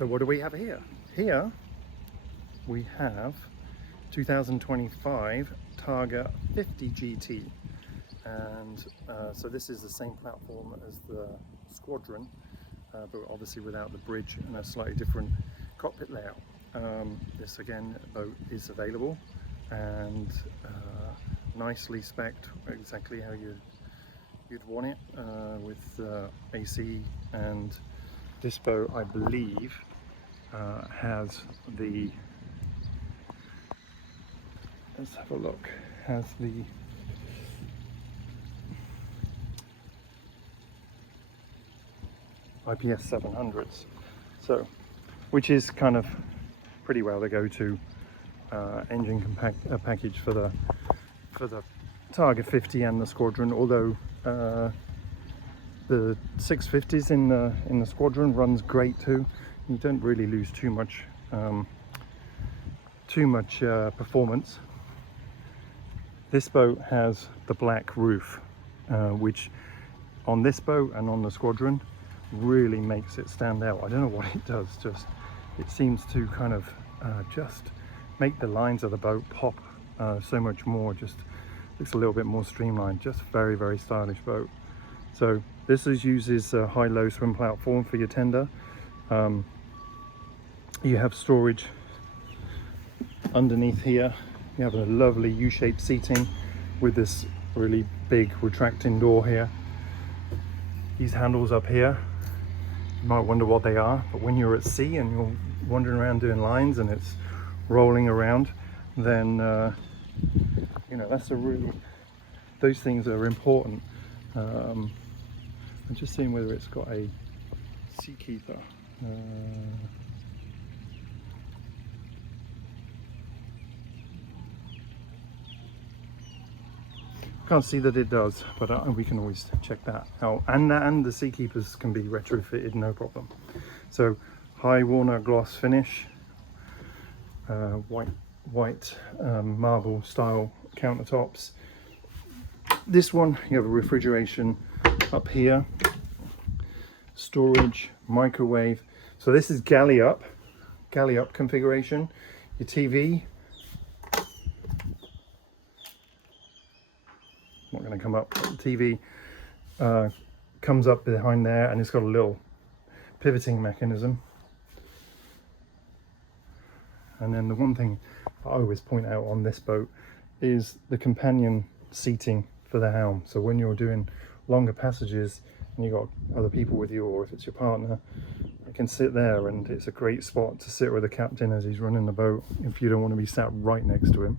So what do we have here? Here we have 2025 Targa 50 GT, and so this is the same platform as the Squadron, but obviously without the bridge and a slightly different cockpit layout. This again boat is available and nicely spec'd exactly how you'd want it, with AC, and this boat I believe has the, let's have a look, has the IPS 700s, so which is kind of pretty well the go-to engine package for the Targa 50 and the Squadron. Although the 650s in the Squadron runs great too. You don't really lose too much performance. This boat has the black roof, which on this boat and on the Squadron really makes it stand out. I don't know what it does, just it seems to kind of just make the lines of the boat pop so much more. Just looks a little bit more streamlined. Just very, very stylish boat. So this uses a high-low swim platform for your tender. You have storage underneath here. You have a lovely U-shaped seating with this really big retracting door here. These handles up here, you might wonder what they are, but when you're at sea and you're wandering around doing lines and it's rolling around, then you know, that's a really, those things are important. I'm just seeing whether it's got a seakeeper. Can't see that it does, but we can always check that out. And the seakeepers can be retrofitted, no problem. So high walnut gloss finish, white marble style countertops. This one you have a refrigeration up here, storage, microwave. So this is galley up configuration. Your TV, not going to come up, but the TV comes up behind there, and it's got a little pivoting mechanism. And then the one thing I always point out on this boat is the companion seating for the helm. So when you're doing longer passages and you've got other people with you, or if it's your partner, you can sit there, and it's a great spot to sit with the captain as he's running the boat if you don't want to be sat right next to him.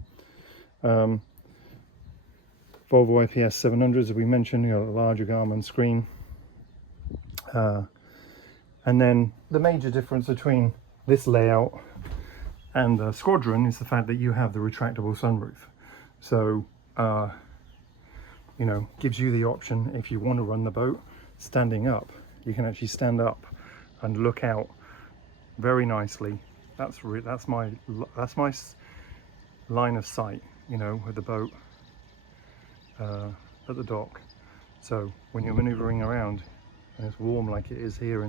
Volvo IPS 700s, as we mentioned, you got a larger Garmin screen. And then the major difference between this layout and the Squadron is the fact that you have the retractable sunroof. So, you know, gives you the option, if you want to run the boat standing up, you can actually stand up and look out very nicely. That's my line of sight, you know, with the boat at the dock. So when you're maneuvering around and it's warm like it is here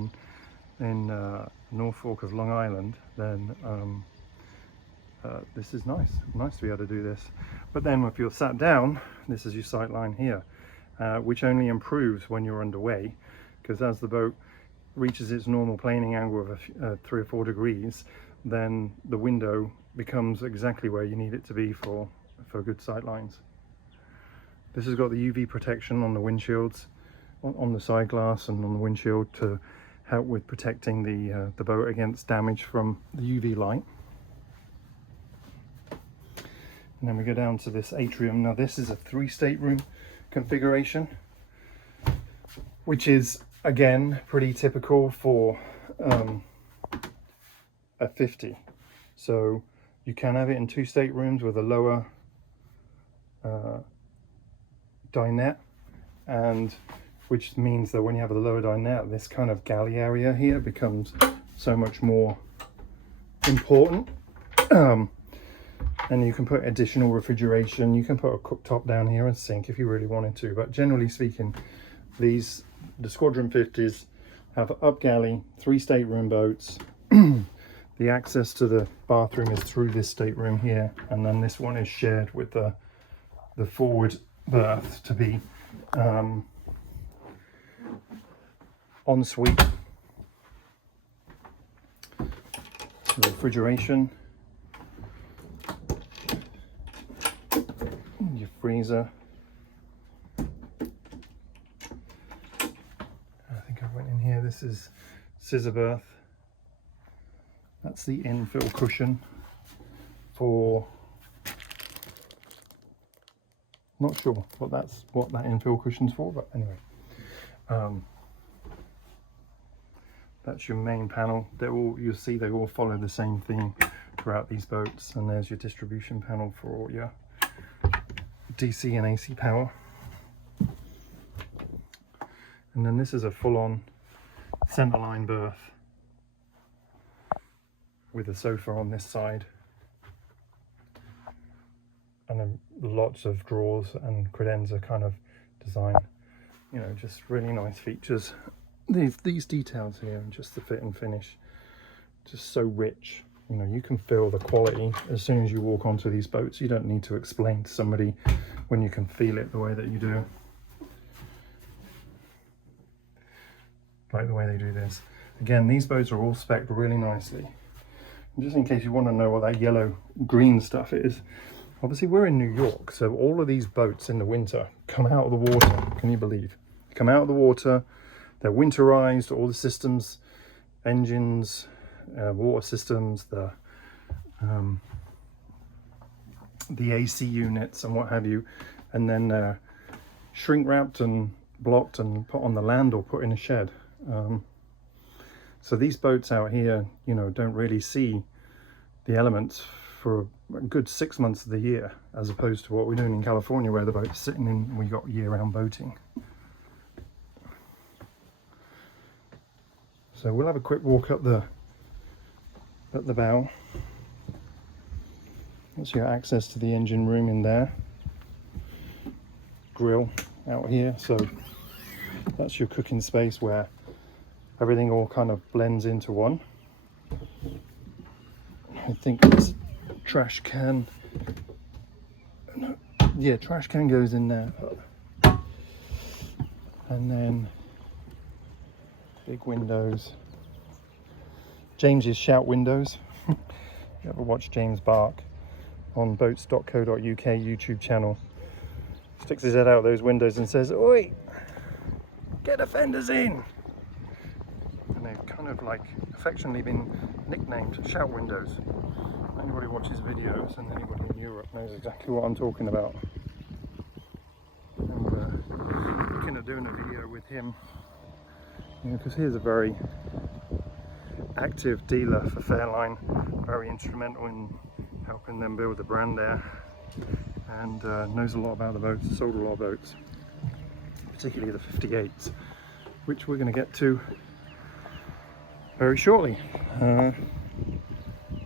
in North Fork of Long Island, then this is nice to be able to do this. But then if you're sat down, this is your sight line here, which only improves when you're underway, because as the boat reaches its normal planing angle of 3 or 4 degrees, then the window becomes exactly where you need it to be for good sight lines. This has got the UV protection on the windshields, on the side glass and on the windshield, to help with protecting the boat against damage from the UV light. And then we go down to this atrium. Now this is a 3-stateroom configuration, which is again pretty typical for a 50. So you can have it in 2 staterooms with a lower dinette, and which means that when you have the lower dinette, this kind of galley area here becomes so much more important. And you can put additional refrigeration, you can put a cooktop down here and sink if you really wanted to, but generally speaking, the Squadron 50s have up galley, 3 stateroom boats the access to the bathroom is through this stateroom here, and then this one is shared with the forward berth to be ensuite. Refrigeration, your freezer. I think I went in here. This is scissor berth. That's the infill cushion for, not sure what that infill cushion's for, but anyway. That's your main panel. You'll see they all follow the same theme throughout these boats. And there's your distribution panel for all your DC and AC power. And then this is a full-on centerline berth with a sofa on this side. And then lots of drawers and credenza kind of design. You know, just really nice features. These details here and just the fit and finish, just so rich. You know, you can feel the quality as soon as you walk onto these boats. You don't need to explain to somebody when you can feel it the way that you do. Like the way they do this. Again, these boats are all spec'd really nicely. And just in case you want to know what that yellow green stuff is, obviously we're in New York, so all of these boats in the winter come out of the water. Can you believe? Come out of the water. They're winterized, all the systems, engines, water systems, the AC units and what have you, and then shrink wrapped and blocked and put on the land or put in a shed. So these boats out here, you know, don't really see the elements for a good 6 months of the year, as opposed to what we're doing in California, where the boat's sitting in, we got year-round boating. So we'll have a quick walk up at the bow. That's your access to the engine room in there. Grill out here, so that's your cooking space where everything all kind of blends into one. I think this trash can, no, yeah, trash can goes in there. And then big windows. James's shout windows. You ever watch James bark on boats.co.uk YouTube channel? Sticks his head out those windows and says, "Oi, get the fenders in!" And they've kind of like affectionately been nicknamed shout windows. Anybody watches videos and anybody in Europe knows exactly what I'm talking about. And looking at doing a video with him, you know, because he's a very active dealer for Fairline, very instrumental in helping them build the brand there, and knows a lot about the boats, sold a lot of boats, particularly the 58s, which we're going to get to very shortly.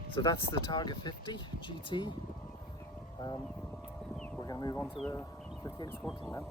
So that's the Targa 50 GT. We're going to move on to the 58 Squadron now.